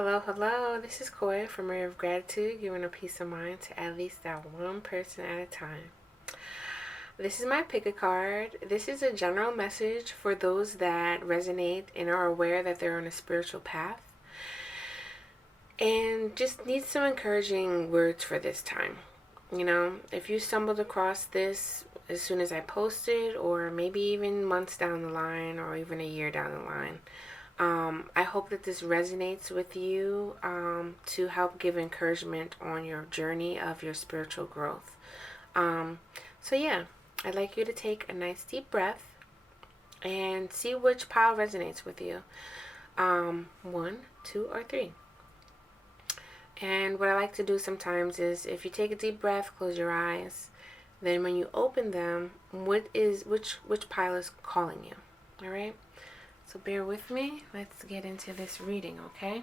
Hello, hello. This is Koi from Ray of Gratitude, giving a peace of mind to at least that one person at a time. This is my pick a card. This is a general message for those that resonate and are aware that they're on a spiritual path and just need some encouraging words for this time. You know, if you stumbled across this as soon as I posted, or maybe even months down the line, or even a year down the line, I hope that this resonates with you to help give encouragement on your journey of your spiritual growth. So, yeah, I'd like you to take a nice deep breath and see which pile resonates with you. One, two, or three. And what I like to do sometimes is if you take a deep breath, close your eyes. Then when you open them, which pile is calling you? All right? So bear with me. Let's get into this reading, okay?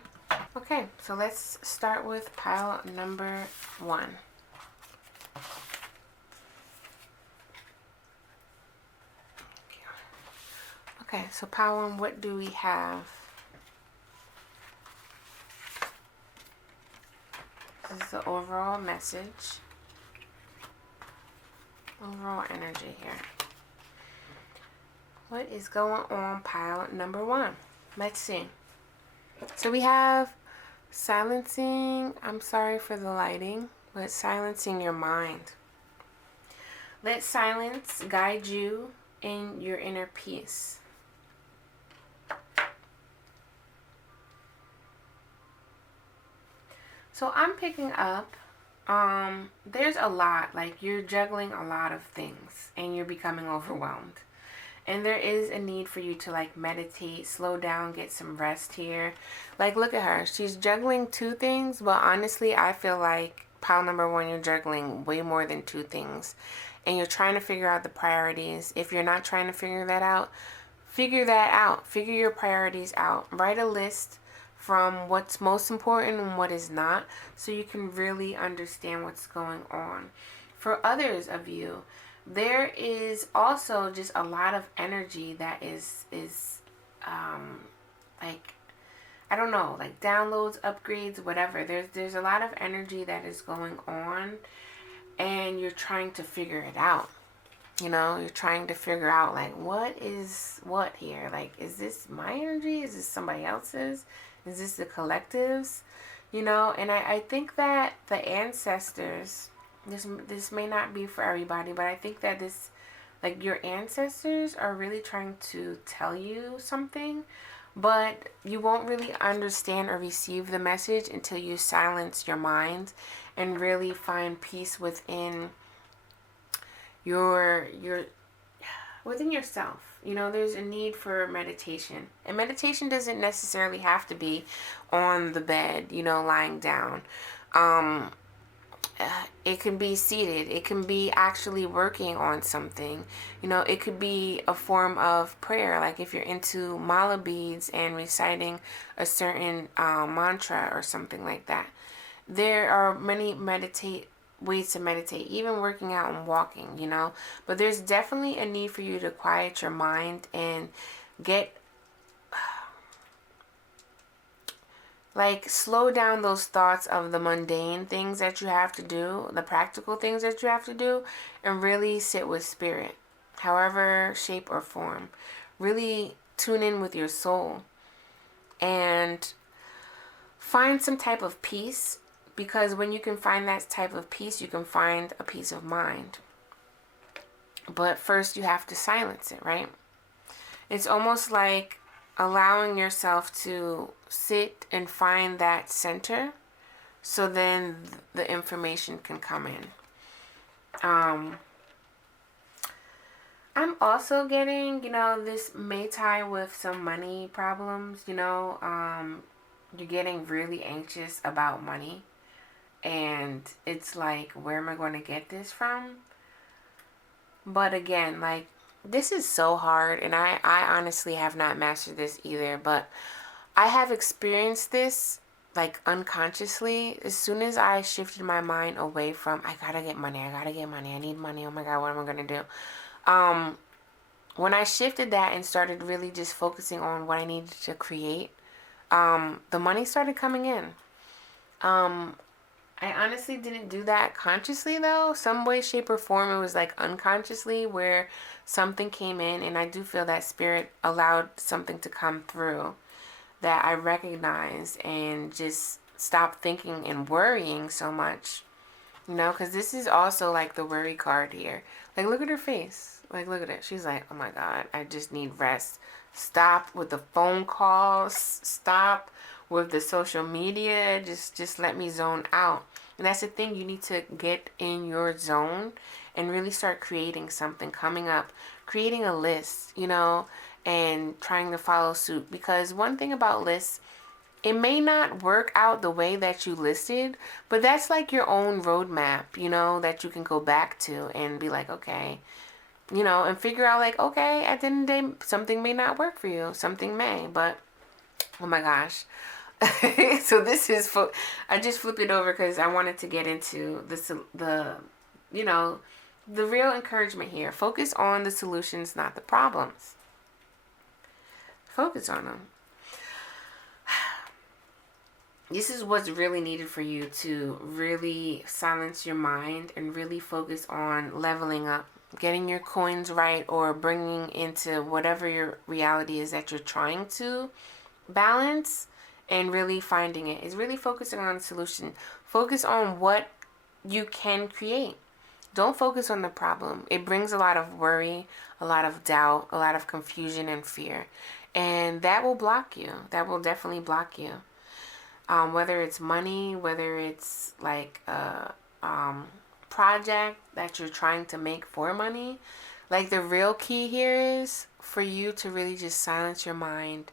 Okay, so let's start with pile number 1. Okay, so pile 1, what do we have? This is the overall message. Overall energy here. What is going on pile number 1? Let's see. So we have silencing, I'm sorry for the lighting, but silencing your mind. Let silence guide you in your inner peace. So I'm picking up, there's a lot, like you're juggling a lot of things and you're becoming overwhelmed. And there is a need for you to like meditate, slow down, get some rest here. Like look at her. She's juggling 2 things, but honestly, I feel like pile number 1, you're juggling way more than 2 things. And you're trying to figure out the priorities. If you're not trying to figure that out, figure that out. Figure your priorities out. Write a list from what's most important and what is not, so you can really understand what's going on. For others of you, there is also just a lot of energy that is like, I don't know, like downloads, upgrades, whatever. There's a lot of energy that is going on, and you're trying to figure it out. You know, you're trying to figure out like what is what here. Like, is this my energy? Is this somebody else's? Is this the collectives? You know, and I think that the ancestors, this may not be for everybody, but I think that this, like your ancestors are really trying to tell you something, but you won't really understand or receive the message until you silence your mind and really find peace within your within yourself. You know, there's a need for meditation. And meditation doesn't necessarily have to be on the bed, you know, lying down. It can be seated. It can be actually working on something. You know, it could be a form of prayer. Like if you're into mala beads and reciting a certain mantra or something like that. There are many ways to meditate, even working out and walking, you know. But there's definitely a need for you to quiet your mind and get like slow down those thoughts of the mundane things that you have to do, the practical things that you have to do, and really sit with spirit, however shape or form. Really tune in with your soul and find some type of peace, because when you can find that type of peace, you can find a peace of mind. But first you have to silence it, right? It's almost like allowing yourself to sit and find that center, so then the information can come in. I'm also getting, you know, this may tie with some money problems, you know. You're getting really anxious about money, and it's like, where am I going to get this from? But again, like, this is so hard, and I honestly have not mastered this either, but I have experienced this like unconsciously. As soon as I shifted my mind away from I gotta get money, I need money, oh my god, what am I gonna do? When I shifted that and started really just focusing on what I needed to create, the money started coming in. I honestly didn't do that consciously though. Some way, shape, or form, it was like unconsciously where something came in, and I do feel that spirit allowed something to come through that I recognized and just stopped thinking and worrying so much. You know, because this is also like the worry card here. Like, look at her face. Like, look at it. She's like, oh my God, I just need rest. Stop with the phone calls. Stop with the social media. Just let me zone out. And that's the thing. You need to get in your zone and really start creating something, coming up, creating a list, you know, and trying to follow suit. Because one thing about lists, it may not work out the way that you listed, but that's like your own roadmap, you know, that you can go back to and be like, okay, you know, and figure out like, okay, at the end of the day, something may not work for you, something may, but oh my gosh. So this is for, I just flipped it over because I wanted to get into the, you know, the real encouragement here. Focus on the solutions, not the problems. Focus on them. This is what's really needed for you to really silence your mind and really focus on leveling up, getting your coins right, or bringing into whatever your reality is that you're trying to balance, and really finding it. Is really focusing on the solution. Focus on what you can create. Don't focus on the problem. It brings a lot of worry, a lot of doubt, a lot of confusion and fear. And that will block you. That will definitely block you. Whether it's money, whether it's like a project that you're trying to make for money. Like, the real key here is for you to really just silence your mind,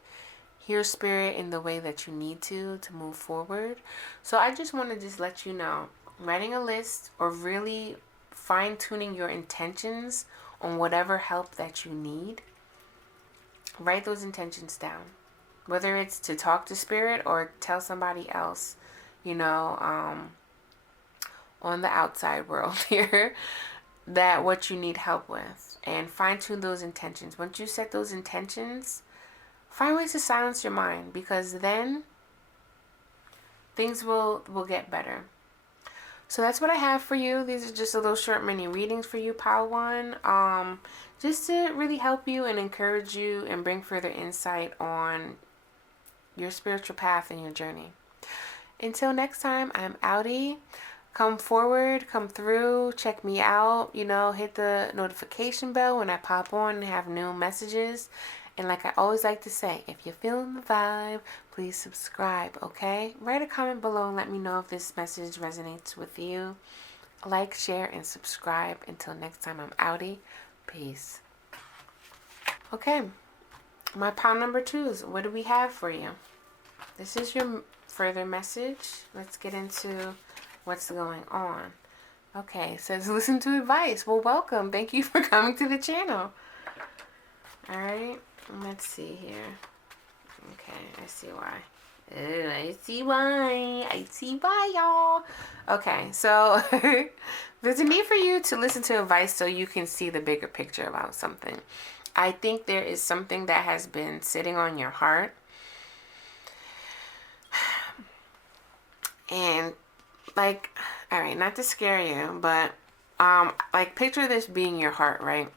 hear spirit in the way that you need to move forward. So I just want to just let you know, writing a list or really fine-tuning your intentions on whatever help that you need, write those intentions down. Whether it's to talk to spirit or tell somebody else, you know, on the outside world here, that what you need help with. And fine-tune those intentions. Once you set those intentions, find ways to silence your mind, because then things will get better. So that's what I have for you. These are just a little short mini readings for you, Pile One. Just to really help you and encourage you and bring further insight on your spiritual path and your journey. Until next time, I'm outie. Come forward, come through, check me out, you know, hit the notification bell when I pop on and have new messages. And like I always like to say, if you're feeling the vibe, please subscribe, okay? Write a comment below and let me know if this message resonates with you. Like, share, and subscribe. Until next time, I'm outie. Peace. Okay, my pile number 2 is, what do we have for you? This is your further message. Let's get into what's going on. Okay, it says listen to advice. Well, welcome. Thank you for coming to the channel. All right, let's see here. Okay, I see why. Oh, I see why. I see why, y'all. Okay, so there's a need for you to listen to advice so you can see the bigger picture about something. I think there is something that has been sitting on your heart. And like, all right, not to scare you, but like, picture this being your heart, right?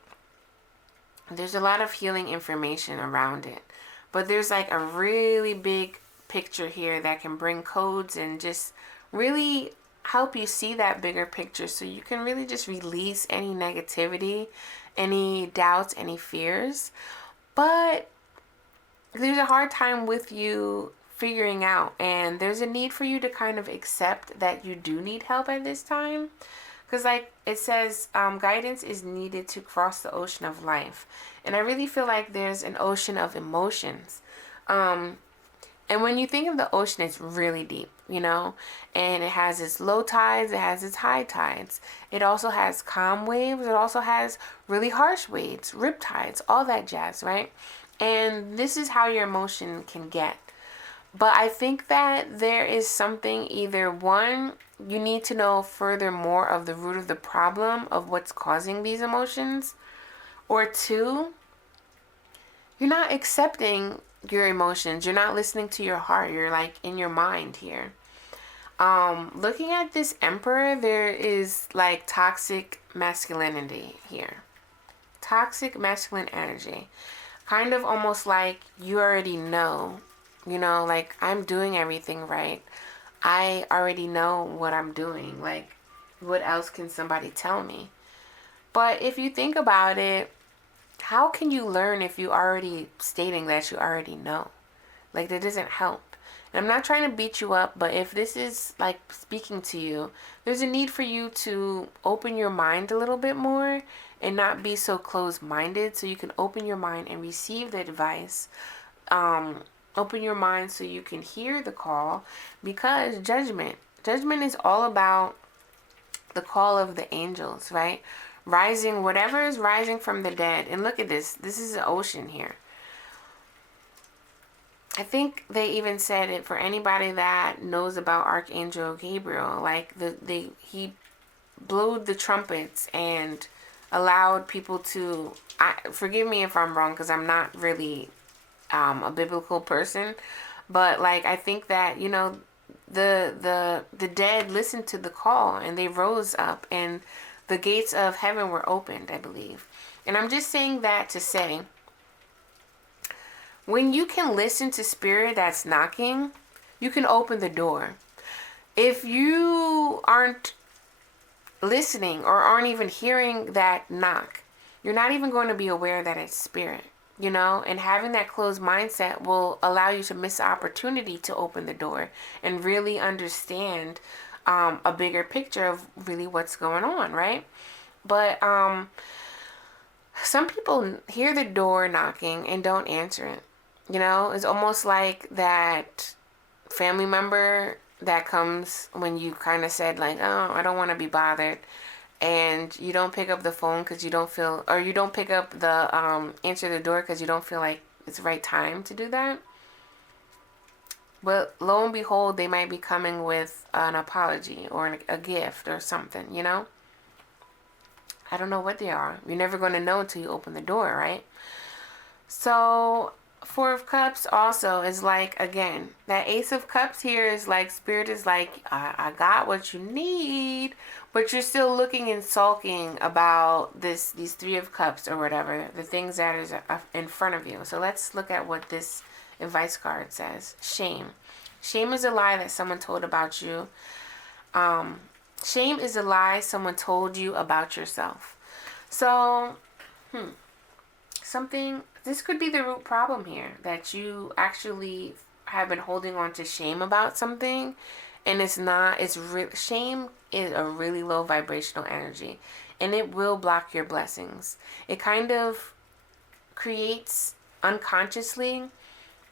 There's a lot of healing information around it, but there's like a really big picture here that can bring codes and just really help you see that bigger picture, so you can really just release any negativity, any doubts, any fears. But there's a hard time with you figuring out, and there's a need for you to kind of accept that you do need help at this time, because like it says, guidance is needed to cross the ocean of life. And I really feel like there's an ocean of emotions, and when you think of the ocean, it's really deep, you know, and it has its low tides, it has its high tides, it also has calm waves, it also has really harsh waves, rip tides, all that jazz, right? And this is how your emotion can get. But I think that there is something, either one, you need to know further more of the root of the problem of what's causing these emotions, or two, you're not accepting your emotions. You're not listening to your heart. You're like in your mind here. Looking at this Emperor, there is like toxic masculinity here. Toxic masculine energy. Kind of almost like you already know. You know, like I'm doing everything right. I already know what I'm doing. Like, what else can somebody tell me? But if you think about it, how can you learn if you already stating that you already know? Like, that doesn't help. And I'm not trying to beat you up, but if this is like speaking to you, there's a need for you to open your mind a little bit more and not be so closed-minded, so you can open your mind and receive the advice. Open your mind so you can hear the call, because judgment is all about the call of the angels, right? Rising, whatever is rising from the dead. And look at this. This is the ocean here. I think they even said it for anybody that knows about Archangel Gabriel. Like he blew the trumpets and allowed people to. Forgive me if I'm wrong, because I'm not really a biblical person, but like I think that, you know, the dead listened to the call and they rose up and the gates of heaven were opened, I believe. And I'm just saying that to say, when you can listen to spirit that's knocking, you can open the door. If you aren't listening or aren't even hearing that knock, you're not even going to be aware that it's spirit, you know? And having that closed mindset will allow you to miss the opportunity to open the door and really understand a bigger picture of really what's going on, right? But some people hear the door knocking and don't answer it. You know, it's almost like that family member that comes when you kind of said like, oh, I don't want to be bothered. And you don't pick up the phone because you don't feel, or you don't pick up the, answer the door because you don't feel like it's the right time to do that. But lo and behold, they might be coming with an apology or a gift or something, you know? I don't know what they are. You're never going to know until you open the door, right? So, Four of Cups also is like, again, that Ace of Cups here is like, Spirit is like, I got what you need, but you're still looking and sulking about these Three of Cups or whatever, the things that is in front of you. So let's look at what this advice card says. Shame. Shame is a lie that someone told about you. Shame is a lie someone told you about yourself. So, this could be the root problem here, that you actually have been holding on to shame about something, and shame is a really low vibrational energy, and it will block your blessings. It kind of creates unconsciously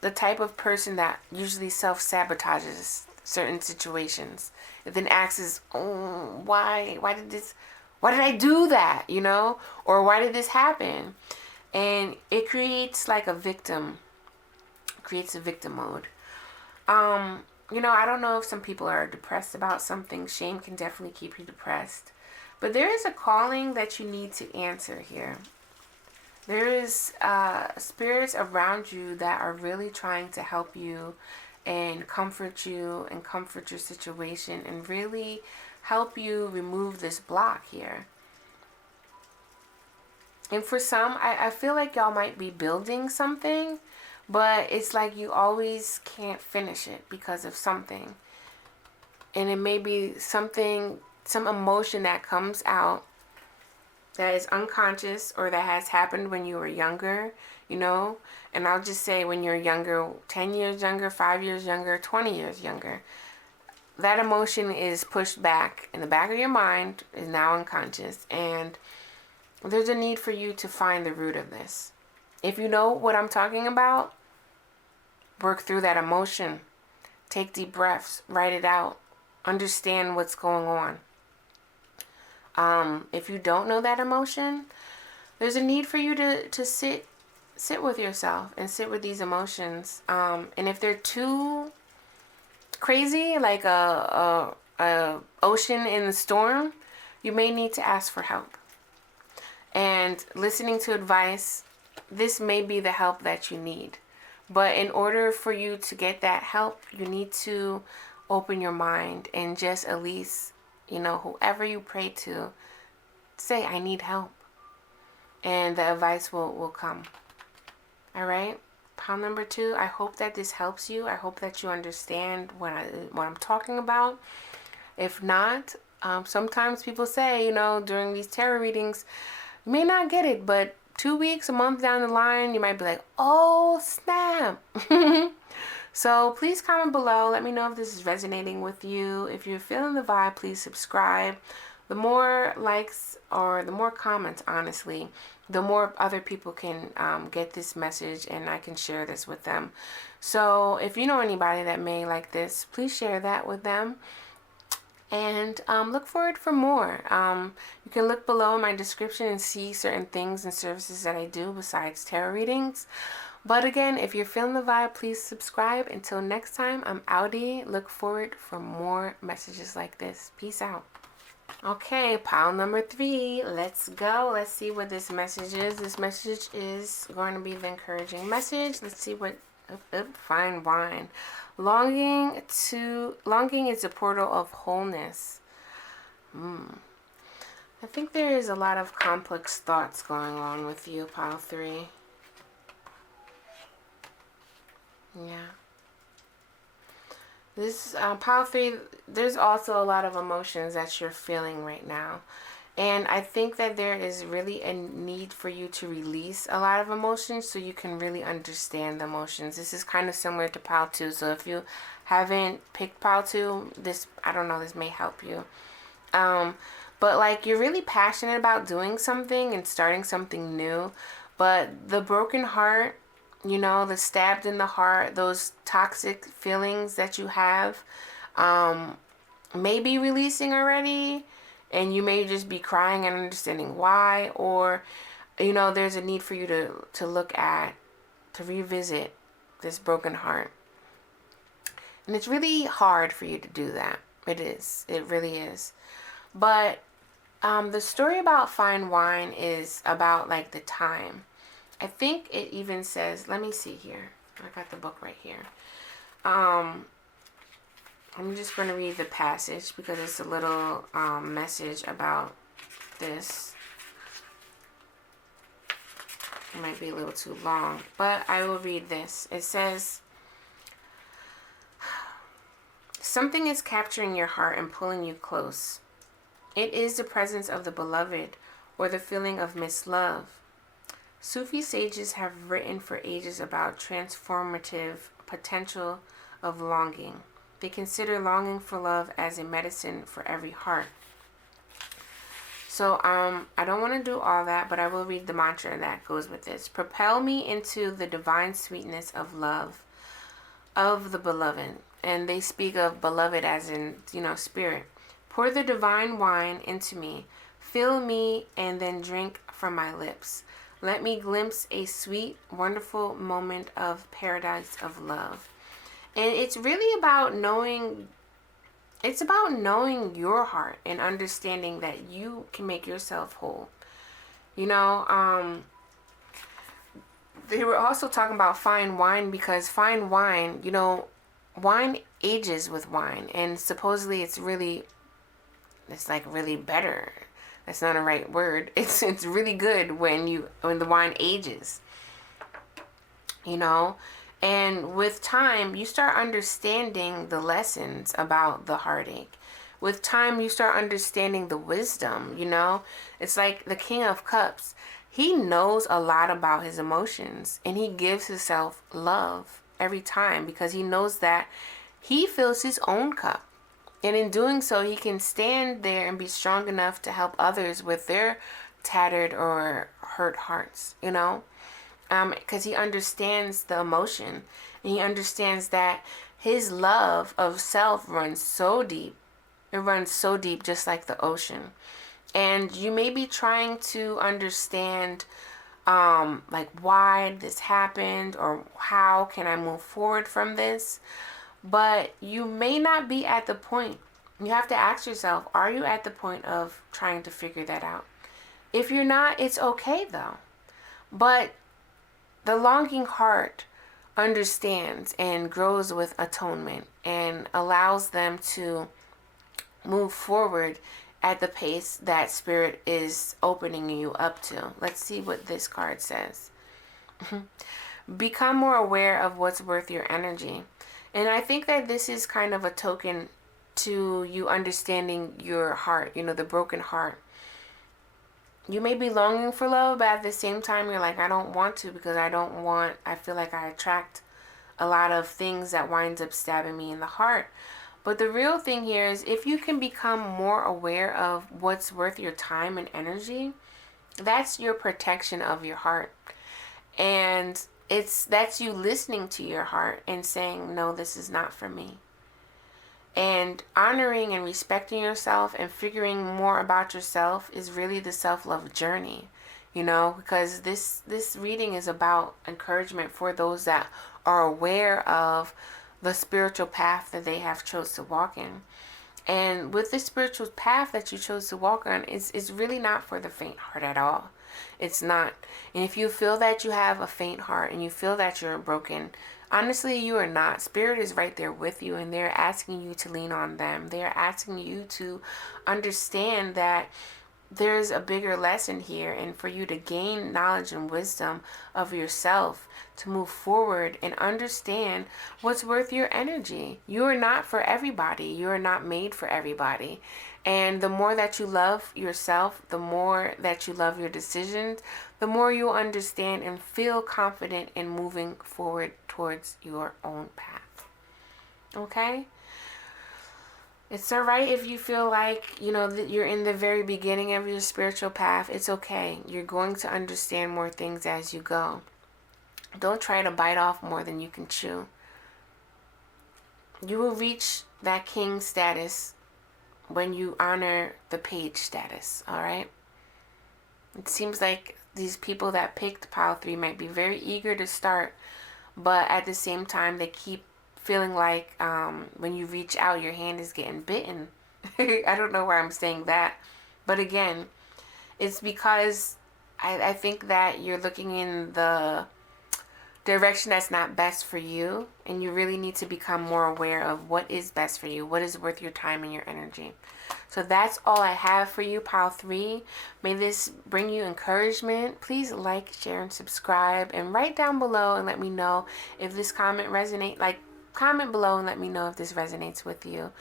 the type of person that usually self-sabotages certain situations. It then asks, oh, why did I do that, you know? Or why did this happen? And it creates like a victim mode. You know, I don't know if some people are depressed about something. Shame can definitely keep you depressed. But there is a calling that you need to answer here. There is spirits around you that are really trying to help you and comfort you and comfort your situation and really help you remove this block here. And for some, I feel like y'all might be building something, but it's like you always can't finish it because of something. And it may be some emotion that comes out that is unconscious or that has happened when you were younger, you know? And I'll just say when you're younger, 10 years younger, 5 years younger, 20 years younger, that emotion is pushed back in the back of your mind, is now unconscious. And there's a need for you to find the root of this. If you know what I'm talking about, work through that emotion. Take deep breaths. Write it out. Understand what's going on. If you don't know that emotion, there's a need for you to sit with yourself and sit with these emotions. And if they're too crazy, like a ocean in the storm, you may need to ask for help. And listening to advice, this may be the help that you need. But in order for you to get that help, you need to open your mind and just at least, whoever you pray to, say, I need help. And the advice will come. All right? Pile number 2, I hope that this helps you. I hope that you understand what I'm talking about. If not, sometimes people say, during these tarot readings, you may not get it, but 2 weeks, a month down the line, you might be like, oh, snap. So please comment below. Let me know if this is resonating with you. If you're feeling the vibe, please subscribe. The more likes or the more comments, honestly, the more other people can get this message and I can share this with them. So if you know anybody that may like this, please share that with them. And look forward for more. You can look below in my description and see certain things and services that I do besides tarot readings. But again, if you're feeling the vibe, please subscribe. Until next time, I'm outie. Look forward for more messages like this. Peace out. Okay, pile number 3. Let's go. Let's see what this message is. This message is going to be the encouraging message. Let's see what... fine wine. Longing is a portal of wholeness. I think there is a lot of complex thoughts going on with you, pile 3. Yeah. This pile 3, there's also a lot of emotions that you're feeling right now. And I think that there is really a need for you to release a lot of emotions so you can really understand the emotions. This is kind of similar to pile 2. So if you haven't picked pile 2, this may help you. But like, you're really passionate about doing something and starting something new. But the broken heart, the stabbed in the heart, those toxic feelings that you have, may be releasing already. And you may just be crying and understanding why. Or, there's a need for you to look at, to revisit this broken heart. And it's really hard for you to do that. It is. It really is. But the story about fine wine is about like the time. I think it even says, let me see here. I got the book right here. I'm just going to read the passage because it's a little message about this. It might be a little too long, but I will read this. It says, something is capturing your heart and pulling you close. It is the presence of the beloved or the feeling of mislove. Sufi sages have written for ages about transformative potential of longing. They consider longing for love as a medicine for every heart. So I don't want to do all that, but I will read the mantra that goes with this. Propel me into the divine sweetness of love of the beloved. And they speak of beloved as in, spirit. Pour the divine wine into me. Fill me and then drink from my lips. Let me glimpse a sweet, wonderful moment of paradise of love. And it's really about knowing, your heart and understanding that you can make yourself whole. They were also talking about fine wine because fine wine, wine ages with wine. And supposedly it's like really better. That's not a right word. It's really good when the wine ages. And with time, you start understanding the lessons about the heartache. With time, you start understanding the wisdom, It's like the King of Cups. He knows a lot about his emotions and he gives himself love every time because he knows that he fills his own cup. And in doing so, he can stand there and be strong enough to help others with their tattered or hurt hearts, because he understands the emotion and he understands that his love of self runs so deep. It runs so deep, just like the ocean. And you may be trying to understand like why this happened or how can I move forward from this. But you may not be at the point. You have to ask yourself, are you at the point of trying to figure that out? If you're not, it's okay though. But the longing heart understands and grows with atonement and allows them to move forward at the pace that spirit is opening you up to. Let's see what this card says. Become more aware of what's worth your energy. And I think that this is kind of a token to you understanding your heart, the broken heart. You may be longing for love, but at the same time, you're like, I don't want to, because I feel like I attract a lot of things that winds up stabbing me in the heart. But the real thing here is, if you can become more aware of what's worth your time and energy, that's your protection of your heart. And that's you listening to your heart and saying, no, this is not for me. And honoring and respecting yourself and figuring more about yourself is really the self-love journey, because this reading is about encouragement for those that are aware of the spiritual path that they have chose to walk in. And with the spiritual path that you chose to walk on, it's really not for the faint heart at all. It's not. And if you feel that you have a faint heart and you feel that you're broken, honestly, you are not. Spirit is right there with you, and they're asking you to lean on them. They're asking you to understand that there's a bigger lesson here, and for you to gain knowledge and wisdom of yourself, to move forward and understand what's worth your energy. You are not for everybody. You are not made for everybody. And the more that you love yourself, the more that you love your decisions, the more you understand and feel confident in moving forward towards your own path. Okay? It's all right if you feel like, that you're in the very beginning of your spiritual path. It's okay. You're going to understand more things as you go. Don't try to bite off more than you can chew. You will reach that king status when you honor the page status, all right? It seems like these people that picked pile 3 might be very eager to start, but at the same time, they keep feeling like when you reach out, your hand is getting bitten. I don't know why I'm saying that. But again, it's because I think that you're looking in the direction that's not best for you, and you really need to become more aware of what is best for you, what is worth your time and your energy. So that's all I have for you, pile 3. May this bring you encouragement. Please like, share, and subscribe, and write down below and let me know if this comment resonates. Comment below and let me know if this resonates with you.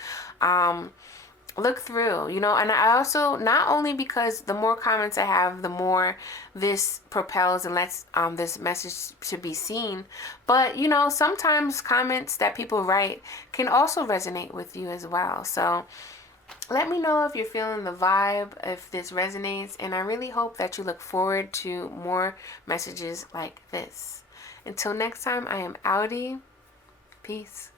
Look through, and I also, not only because the more comments I have, the more this propels and lets this message to be seen, but sometimes comments that people write can also resonate with you as well. So let me know if you're feeling the vibe, if this resonates, and I really hope that you look forward to more messages like this. Until next time, I am Audi. Peace.